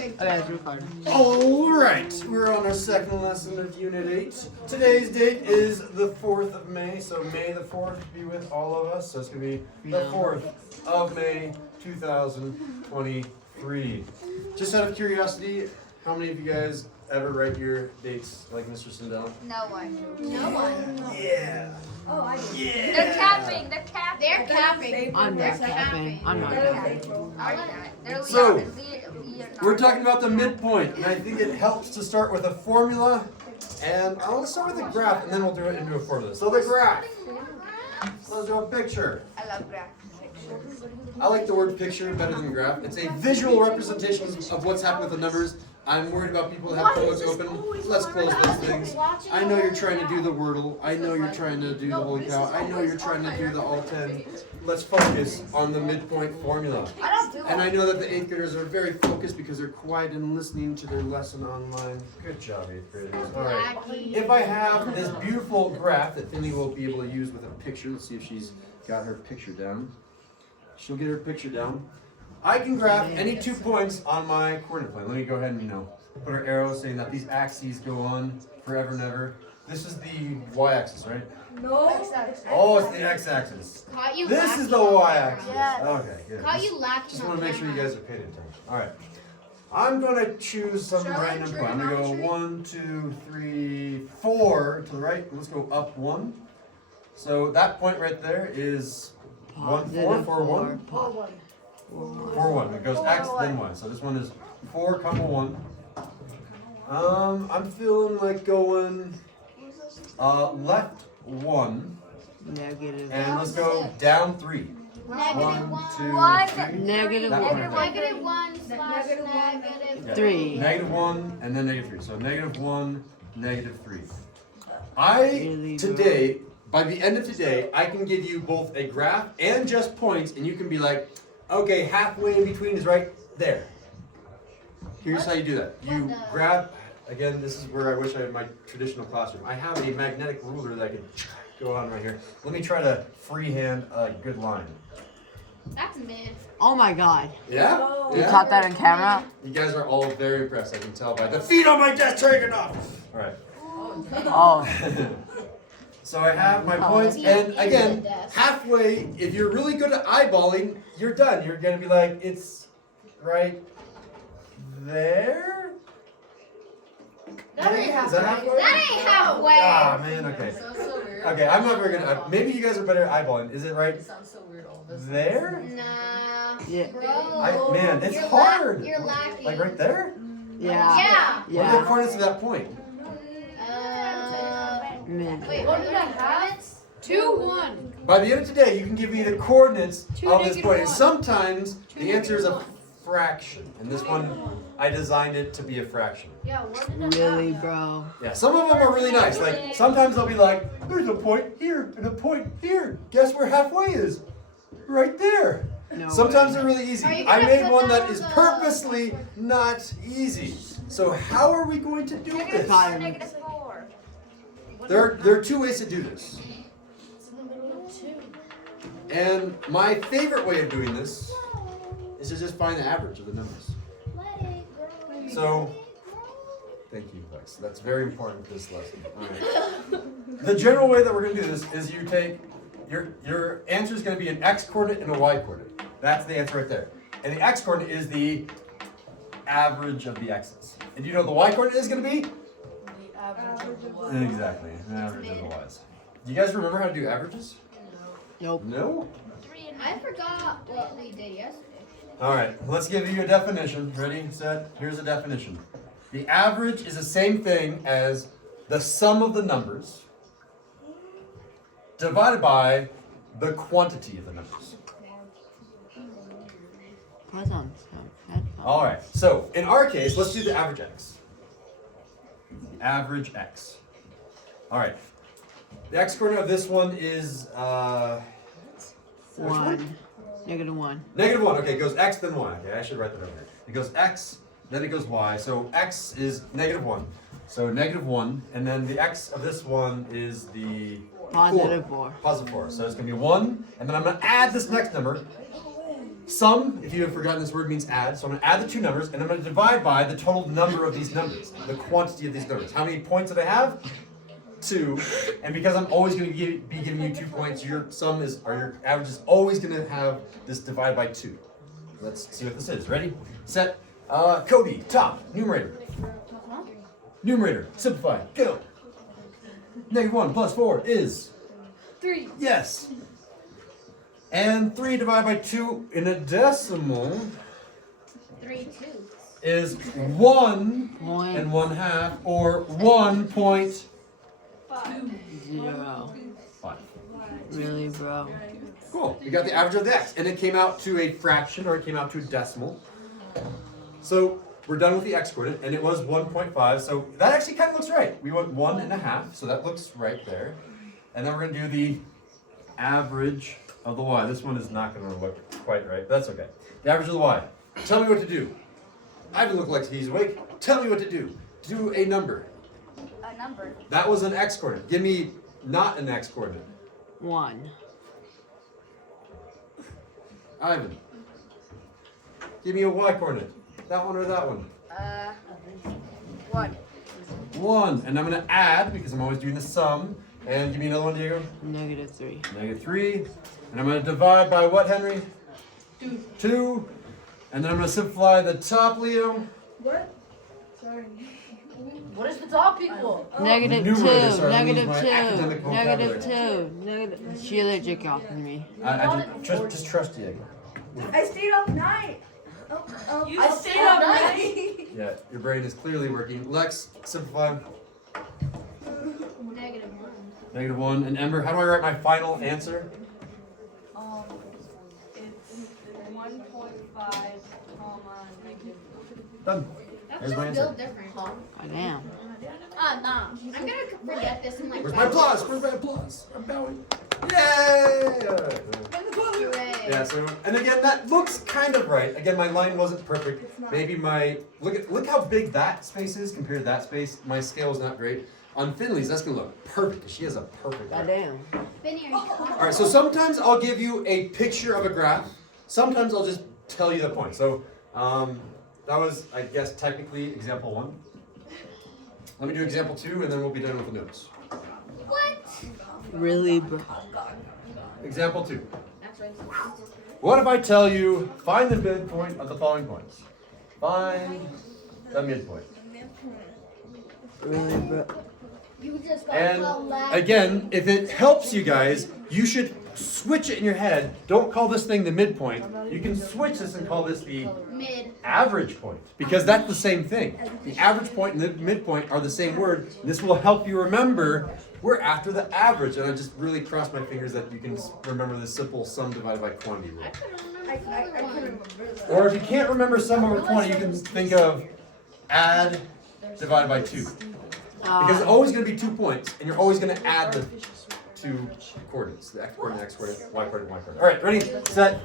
it's recording. All right, we're on our second lesson of Unit 8. Today's date is the 4th of May, so May the 4th be with all of us. So it's going to be the 4th of May, 2023. Just out of curiosity, how many of you guys ever write your dates like Mr. Sindel? No one. No one. Yeah. Oh, I do. Yeah. They're capping. They're capping. They're capping. I'm not capping. I'm not capping. So, we're talking about the midpoint, and I think it helps to start with a formula. And I want to start with a graph, and then we'll do it into a formula. So the graph. Let's do a picture. I love graphs. I like the word picture better than graph. It's a visual representation of what's happened with the numbers. I'm worried about people that have Chromebooks open. Let's close those things. I know you're trying to do the Wordle. I know you're trying to do the Holy Cow. I know you're trying to do the all 10. Let's focus on the midpoint formula. And I know that the 8th graders are very focused because they're quiet and listening to their lesson online. Good job, 8th graders. All right. If I have this beautiful graph that Finley will be able to use with a picture, let's see if she's got her picture down. She'll get her picture down. I can graph any 2 points on my coordinate plane. Let me go ahead and, put our arrow saying that these axes go on forever and ever. This is the y-axis, right? No. Oh, it's the x-axis. This is the y-axis. Okay, good. Just want to make sure you guys are paying attention. All right. I'm going to choose some random point. I'm going to go 1, 2, 3, 4 to the right. Let's go up 1. So that point right there is 1, 4, 4, 1. 4, 1. It goes x, then 1. So this one is 4, 1. I'm feeling like going left 1. Negative. And let's go down 3. 1, 2, 3. Negative That 1. one right there. -1/-. 3. Negative 1 and then negative 3. So negative 1, negative 3. Today, by the end of today, I can give you both a graph and just points, and you can be like, okay, halfway in between is right there. Here's how you do that. You grab, again, this is where I wish I had my traditional classroom. I have a magnetic ruler that I could go on right here. Let me try to freehand a good line. That's mid. Oh my god. Yeah? You Yeah? caught that on camera? You guys are all very impressed, I can tell by the feet on my desk taking off. All right. Oh. So I have my points, and again, halfway, if you're really good at eyeballing, you're done. You're going to be like, it's right there? That ain't Is that halfway? That ain't halfway. Ah, man, okay. Okay, I'm not very good at maybe you guys are better at eyeballing. Is it right there? Nah. Yeah. Bro. Man, it's You're hard. You're lacking. Like right there? Yeah. Yeah. What are the coordinates of that point? Mid. Wait, what did I have? 2, 1. By the end of today, you can give me the coordinates Two of this negative point. And one. sometimes the Two answer is a negative fraction. And this one, I designed it to be a fraction. Yeah, what did I Really, have? bro? Yeah, some of them are really nice. Like, sometimes they'll be like, there's a point here and a point here. Guess where halfway is? Right there. No Sometimes way. they're really easy. Are you I gonna made put one that that on is the- purposely not easy. So how are we going to do this? Fine. There are 2 ways to do this. And my favorite way of doing this is to just find the average of the numbers. So, thank you, Lex. That's very important for this lesson. All right. The general way that we're going to do this is you take, your answer is going to be an x coordinate and a y coordinate. That's the answer right there. And the x coordinate is the average of the x's. And you know what the y coordinate is going to be? Exactly, the average of the y's. Do you guys remember how to do averages? Nope. No? I forgot what we did yesterday. All right, let's give you a definition. Ready, set? Here's a definition. The average is the same thing as the sum of the numbers divided by the quantity of the numbers. All right, so in our case, let's do the average x. Average x. All right. The x coordinate of this one is 1. Negative 1. Negative 1. Okay, it goes x then y. Okay, I should write that over here. It goes x, then it goes y. So x is negative 1. So negative 1, and then the x of this one is the Positive 4. Positive 4. So it's going to be 1, and then I'm going to add this next number, Sum, if you have forgotten this word, means add. So I'm going to add the two numbers, and I'm going to divide by the total number of these numbers, the quantity of these numbers. How many points do they have? 2. And because I'm always going to be giving you 2 points, your sum is, or your average is always going to have this divide by 2. Let's see what this is. Ready? Set. Cody, top, numerator. Numerator, simplify, go. -1 plus 4 is? 3. Yes. And 3 divided by 2 in a decimal 3, 2. is 1 and 1/2, or 1.5. 0. Really, bro? Cool. We got the average of the x, and it came out to a fraction, or it came out to a decimal. So we're done with the x coordinate, and it was 1.5. So that actually kind of looks right. We went 1.5, so that looks right there. And then we're going to do the average of the y. This one is not going to look quite right, but that's okay. The average of the y. Tell me what to do. Ivan looked like he's awake. Tell me what to do. Do a number. A number. That was an x coordinate. Give me not an x coordinate. 1. Ivan. Give me a y coordinate. That one or that one? 1. 1. And I'm going to add, because I'm always doing the sum. And give me another one, Diego. -3. -3. And I'm going to divide by what, Henry? 2. And then I'm going to simplify the top, Leo. What? Sorry. What is the top equal? -2. Numerator, sorry, I'm -2. losing my academic vocabulary. -2. She allergic off to me. I just trust Diego. I stayed up night. I stayed up night. Yeah, your brain is clearly working. Lex, simplify. -1. And Ember, how do I write my final answer? It's 1.5, -1. Done. That There's was my a answer. build different. Oh, damn. Nah. I'm gonna forget this in like Where's my 5 applause? Where's my applause? I'm bowing. Yay! Hooray. Yeah, so, and again, that looks kind of right. Again, my line wasn't perfect. Maybe look how big that space is compared to that space. My scale is not great. On Finley's, that's gonna look perfect, because she has a perfect graph. Goddamn. Finny, are you coming? Alright, so sometimes I'll give you a picture of a graph. Sometimes I'll just tell you the point. So, that was, I guess, technically example 1. Let me do example 2, and then we'll be done with the notes. What? Really, bro? Example 2. That's right. What if I tell you, find the midpoint of the following points? Find the midpoint. Really, bro? You just got And so loud. again, if it helps you guys, you should switch it in your head. Don't call this thing the midpoint. You can switch this and call this the Mid. average point, because that's the same thing. The average point and the midpoint are the same word. This will help you remember we're after the average. And I just really cross my fingers that you can remember the simple sum divided by quantity rule. I couldn't remember I the other couldn't one. remember that. Or if you can't remember sum over 20, you can think of add divided by 2. Because it's always going to be 2 points, and you're always going to add the 2 coordinates, the x coordinate, y coordinate, y coordinate. All right, ready, set.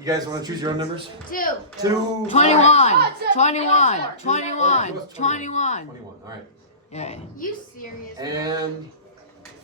You guys want to choose your own numbers? 2. 2. 21. Oh, it's a- 21. it's 21. 21. 21. 21. All right. Yeah. You serious? And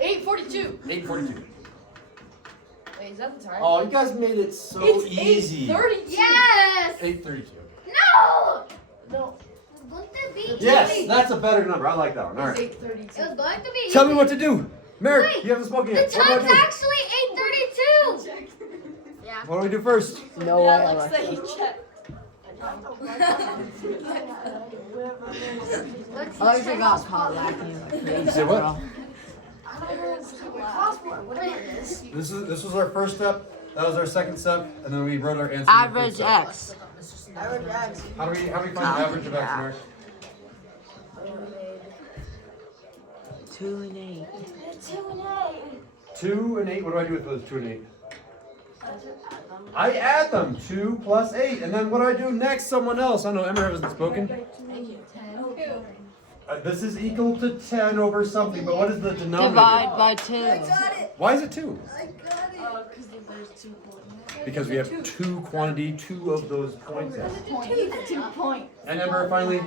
842. 842. Wait, is that the time? Oh, you guys made it so It's easy. 832. Yes! 832. No! No, It was going to be Yes, easy. that's a better number. I like that one. All it's right. 832. It was going to be Tell me easy. what to do. Merrick, Wait, you haven't spoken The yet. What do time's I do? actually 8:32. Yeah. What do we do first? No way. Yeah, Alex said he checked. I like they got caught lacking like crazy, Say what? bro. This was our first step. That was our second step, and then we wrote our answer. Average X. How do we find the average of X, Mark? 2 and 8. 2 and 8. What do I do with those 2 and 8? I add them. 2 plus 8, and then what do I do next? Someone else. I know Emma hasn't spoken. This is equal to 10 over something, but what is the denominator? Divide by 2. Why is it 2? Because there's 2 points. Because we have 2 quantity, 2 of those points. 2 points. And Ember, finally.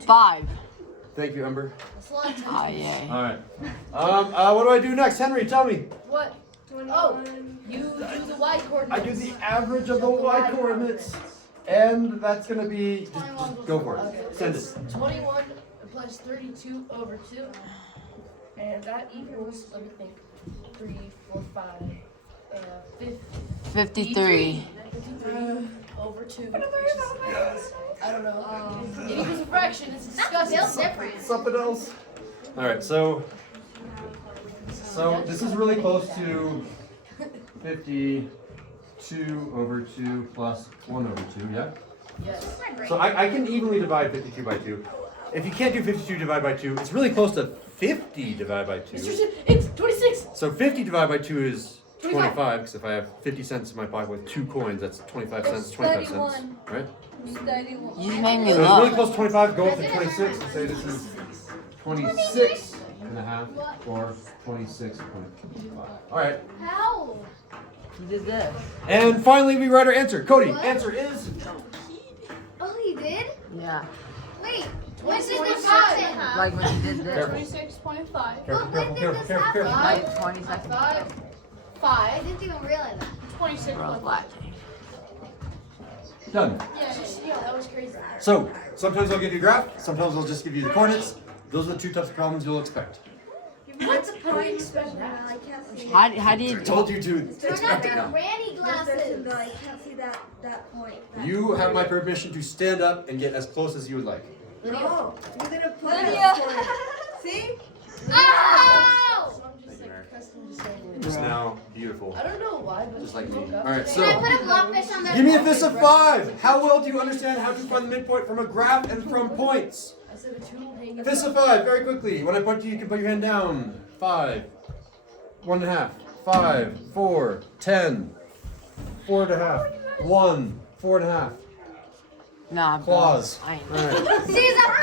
5. Thank you, Ember. Oh, yay. All right. What do I do next? Henry, tell me. What? 21. You do the y I coordinates. do the average of the y coordinates. And that's going to be, just go for it. Send it. 21 plus 32 over 2. And that equals, let me think, 3, 4, 5, 53. 53 over 2. Which is, I don't know. It equals a fraction. It's That's disgusting. still different. Something else. All right, so this is really close to 52 over 2 plus 1 over 2, yeah? Yes. So I can evenly divide 52 by 2. If you can't do 52 divided by 2, it's really close to 50 divided by 2. It's 26. So 50 divided by 2 is 25, because if I have 50 cents in my pocket with 2 coins, that's 25 cents, 25 cents, right? You just made me So it's really look. close to 25, go up to 26 and say this is 26 and a half or 26.5. All right. How? You did this. And finally, we write our answer. Cody, answer is Oh, you did? Yeah. Wait. When did this 26. happen? Like when you did this. Careful. 26.5. Careful, When careful, did careful, this careful, careful. happen? Like 20 seconds. 5. I 5. didn't even realize that. 26. Bro, lacking. Done. Yeah, that was crazy. So, sometimes I'll give you a graph, sometimes I'll just give you the coordinates. Those are the 2 types of problems you'll expect. What's the point? I can't see. How do you I told you to Turn on expect it your now. granny glasses. I can't see that point. You have my permission to stand up and get as close as you would like. Oh, you're gonna put Lydia. it. See? Ow! So I'm just like custom disabling. Just now, beautiful. I don't know why, but Just like me. woke up Alright, today. so- Can I put a blobfish on that? Give me a fist of 5. How well do you understand how to find the midpoint from a graph and from points? I said a tool hanging. Fist of 5, very quickly. When I point to you, you can put your hand down. 5, 1.5, 5, 4, 10, 4.5, 1, 4.5. Nah, bro. Claws. I ain't. Alright. See, is that